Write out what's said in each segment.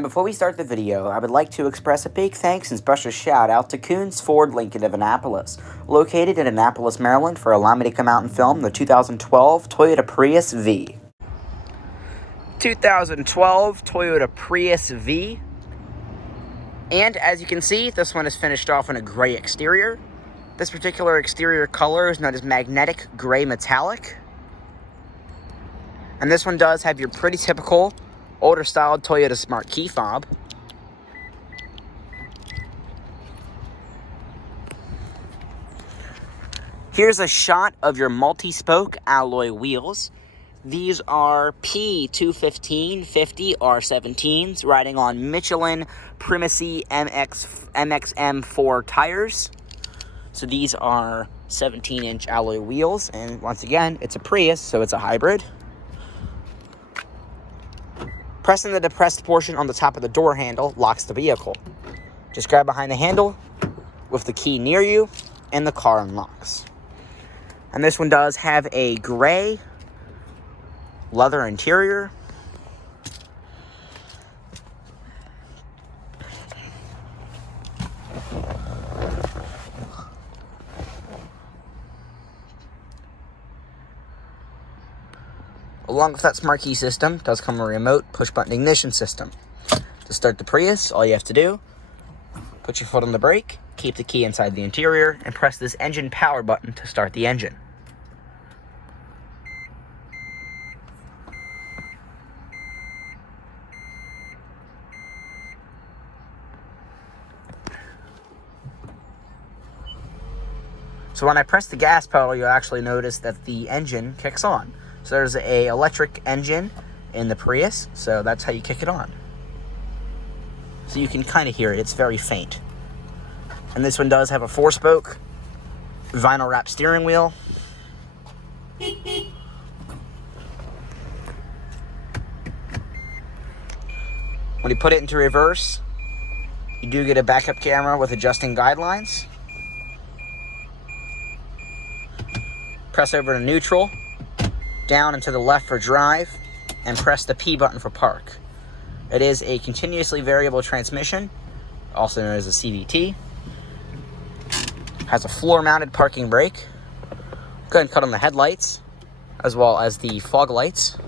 And before we start the video, I would like to express a big thanks and special shout out to Koons Ford Lincoln of Annapolis, located in Annapolis, Maryland, for allowing me to come out and film the 2012 Toyota Prius V. 2012 Toyota Prius V. And as you can see, this one is finished off in a gray exterior. This particular exterior color is known as magnetic gray metallic. And this one does have your pretty typical older style Toyota Smart key fob. Here's a shot of your multi-spoke alloy wheels. These are P215 50 R17s riding on Michelin Primacy MXM4 tires. So these are 17-inch alloy wheels, and once again, it's a Prius, so it's a hybrid. Pressing the depressed portion on the top of the door handle locks the vehicle. Just grab behind the handle with the key near you, and the car unlocks. And this one does have a gray leather interior. Along with that smart key system does come a remote push-button ignition system. To start the Prius, all you have to do, put your foot on the brake, keep the key inside the interior, and press this engine power button to start the engine. So when I press the gas pedal, you'll actually notice that the engine kicks on. So there's a electric engine in the Prius, so that's how you kick it on. So you can kind of hear it, it's very faint. And this one does have a 4-spoke vinyl wrap steering wheel. When you put it into reverse, you do get a backup camera with adjusting guidelines. Press over to neutral, down and to the left for drive, and press the P button for park. It is a continuously variable transmission, also known as a CVT. Has a floor-mounted parking brake. Go ahead and cut on the headlights, as well as the fog lights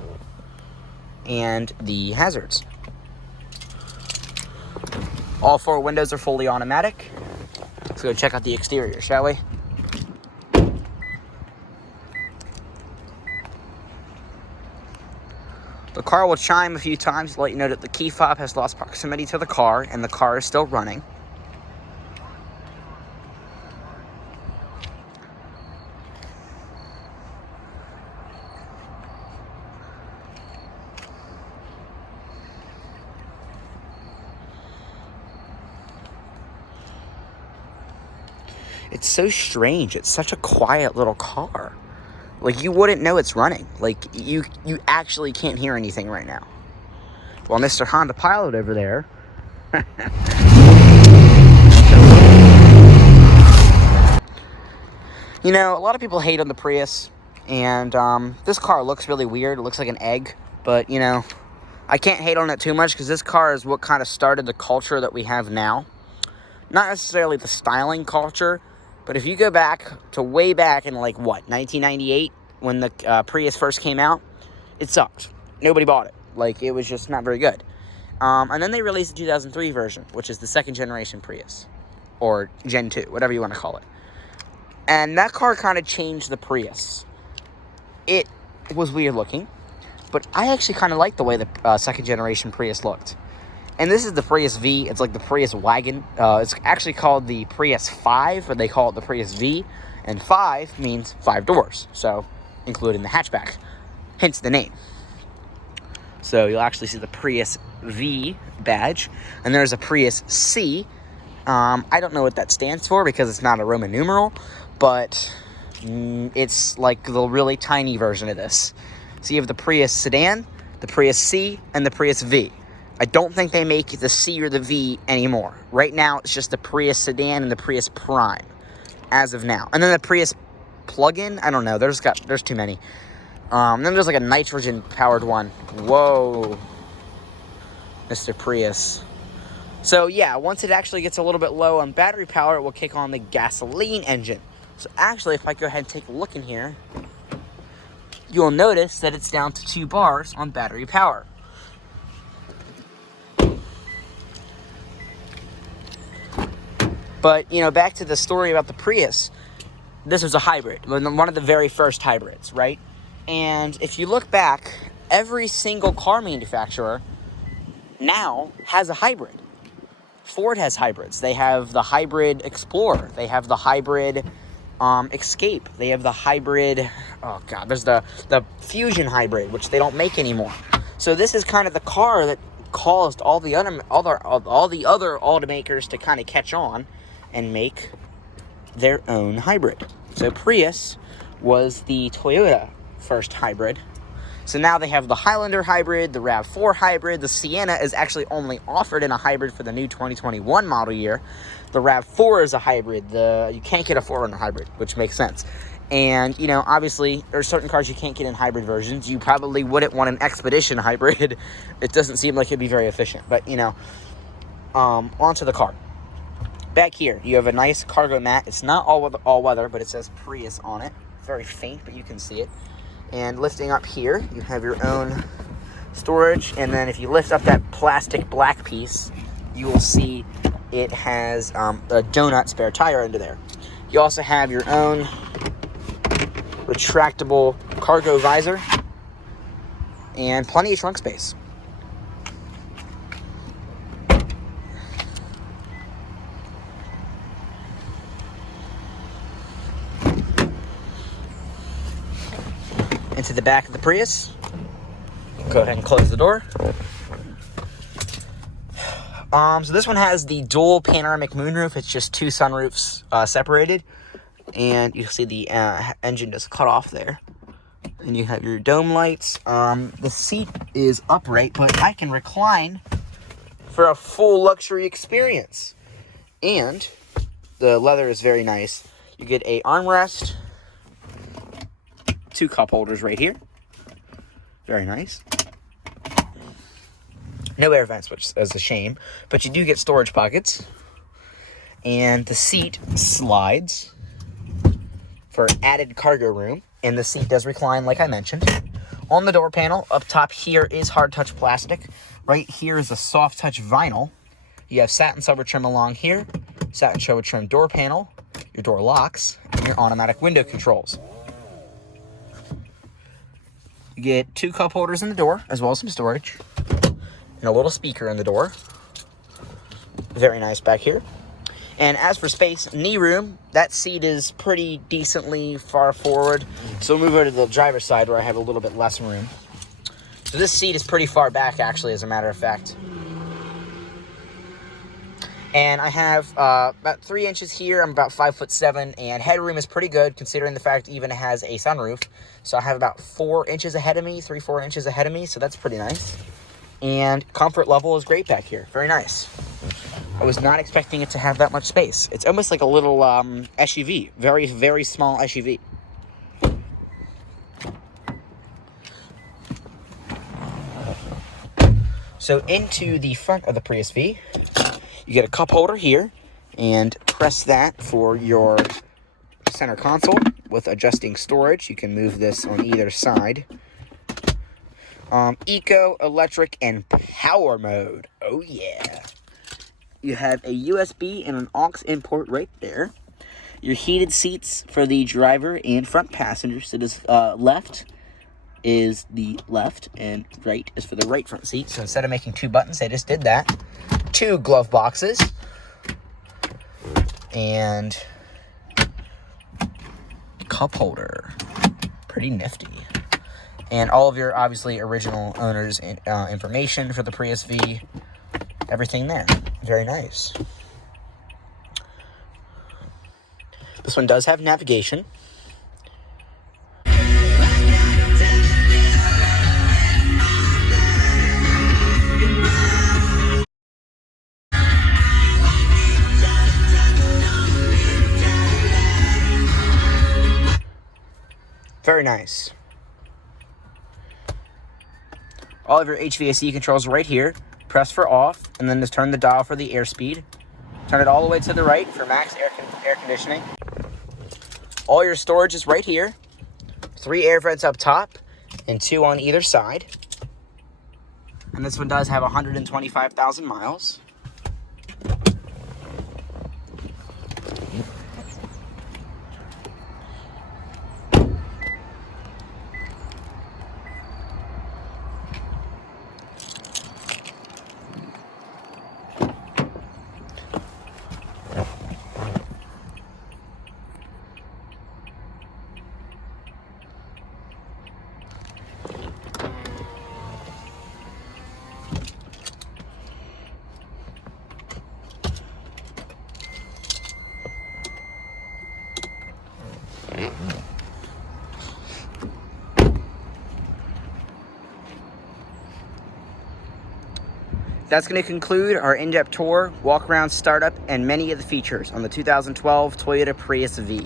and the hazards. All 4 windows are fully automatic. Let's go check out the exterior, shall we? The car will chime a few times to let you know that the key fob has lost proximity to the car and the car is still running. It's so strange. It's such a quiet little car. Like, you wouldn't know it's running. Like, you actually can't hear anything right now. Well, Mr. Honda Pilot over there. You know, a lot of people hate on the Prius. And this car looks really weird. It looks like an egg. But, you know, I can't hate on it too much because this car is what kind of started the culture that we have now. Not necessarily the styling culture. But if you go back to way back in, like, what, 1998, when the Prius first came out, it sucked. Nobody bought it. Like, it was just not very good. And then they released the 2003 version, which is the second generation Prius. Or Gen 2, whatever you want to call it. And that car kind of changed the Prius. It was weird looking, but I actually kind of liked the way the second generation Prius looked. And this is the Prius V. It's like the Prius Wagon. It's actually called the Prius 5, but they call it the Prius V. And 5 means 5 doors, so including the hatchback. Hence the name. So you'll actually see the Prius V badge. And there's a Prius C. I don't know what that stands for because it's not a Roman numeral. But it's like the really tiny version of this. So you have the Prius Sedan, the Prius C, and the Prius V. I don't think they make the C or the V anymore. Right now, it's just the Prius Sedan and the Prius Prime, as of now. And then the Prius Plug-in, I don't know. There's too many. Then there's like a nitrogen-powered one. Whoa. Mr. Prius. So yeah, once it actually gets a little bit low on battery power, it will kick on the gasoline engine. So actually, if I go ahead and take a look in here, you'll notice that it's down to 2 bars on battery power. But, you know, back to the story about the Prius. This was a hybrid, one of the very first hybrids, right? And if you look back, every single car manufacturer now has a hybrid. Ford has hybrids. They have the hybrid Explorer. They have the hybrid Escape. They have the hybrid, oh God, there's the Fusion hybrid, which they don't make anymore. So this is kind of the car that caused all the other automakers to kind of catch on and make their own hybrid. So Prius was the Toyota first hybrid. So now they have the Highlander hybrid, the RAV4 hybrid. The Sienna is actually only offered in a hybrid for the new 2021 model year. The RAV4 is a hybrid. You can't get a 4Runner hybrid, which makes sense. And, you know, obviously, there are certain cars you can't get in hybrid versions. You probably wouldn't want an Expedition hybrid. It doesn't seem like it'd be very efficient. But, you know, onto the car. Back here, you have a nice cargo mat. It's not all weather, but it says Prius on it. Very faint, but you can see it. And lifting up here, you have your own storage. And then if you lift up that plastic black piece, you will see it has a donut spare tire under there. You also have your own retractable cargo visor and plenty of trunk space. Into the back of the Prius. Go ahead and close the door. So this one has the dual panoramic moonroof. It's just 2 sunroofs separated. And you see the engine just cut off there. And you have your dome lights. The seat is upright, but I can recline for a full luxury experience. And the leather is very nice. You get a armrest, 2 cup holders right here. Very nice. No air vents, which is a shame. But you do get storage pockets. And the seat slides for added cargo room. And the seat does recline, like I mentioned. On the door panel, up top here is hard touch plastic. Right here is a soft touch vinyl. You have satin silver trim along here. Satin silver trim door panel. Your door locks. And your automatic window controls. You get 2 cup holders in the door, as well as some storage. And a little speaker in the door. Very nice back here. And as for space, knee room, that seat is pretty decently far forward. So we'll move over to the driver's side where I have a little bit less room. So this seat is pretty far back, actually, as a matter of fact. And I have about 3 inches here. I'm about 5'7", and headroom is pretty good considering the fact it even has a sunroof. So I have about 4 inches ahead of me, 3-4 inches ahead of me. So that's pretty nice. And comfort level is great back here. Very nice. I was not expecting it to have that much space. It's almost like a little SUV. Very, very small SUV. So into the front of the Prius V, you get a cup holder here. And press that for your center console with adjusting storage. You can move this on either side. Eco, electric, and power mode. Oh yeah. You have a USB and an aux import right there. Your heated seats for the driver and front passengers. So this left is the left and right is for the right front seat. So instead of making 2 buttons, they just did that. 2 glove boxes. And cup holder. Pretty nifty. And all of your, obviously, original owners' information for the Prius V. Everything there. Very nice. This one does have navigation. Very nice. All of your HVAC controls right here. press for off, and then just turn the dial for the airspeed. Turn it all the way to the right for max air conditioning. All your storage is right here. 3 air vents up top and 2 on either side. And this one does have 125,000 miles. That's going to conclude our in-depth tour, walk around, startup, and many of the features on the 2012 Toyota Prius V.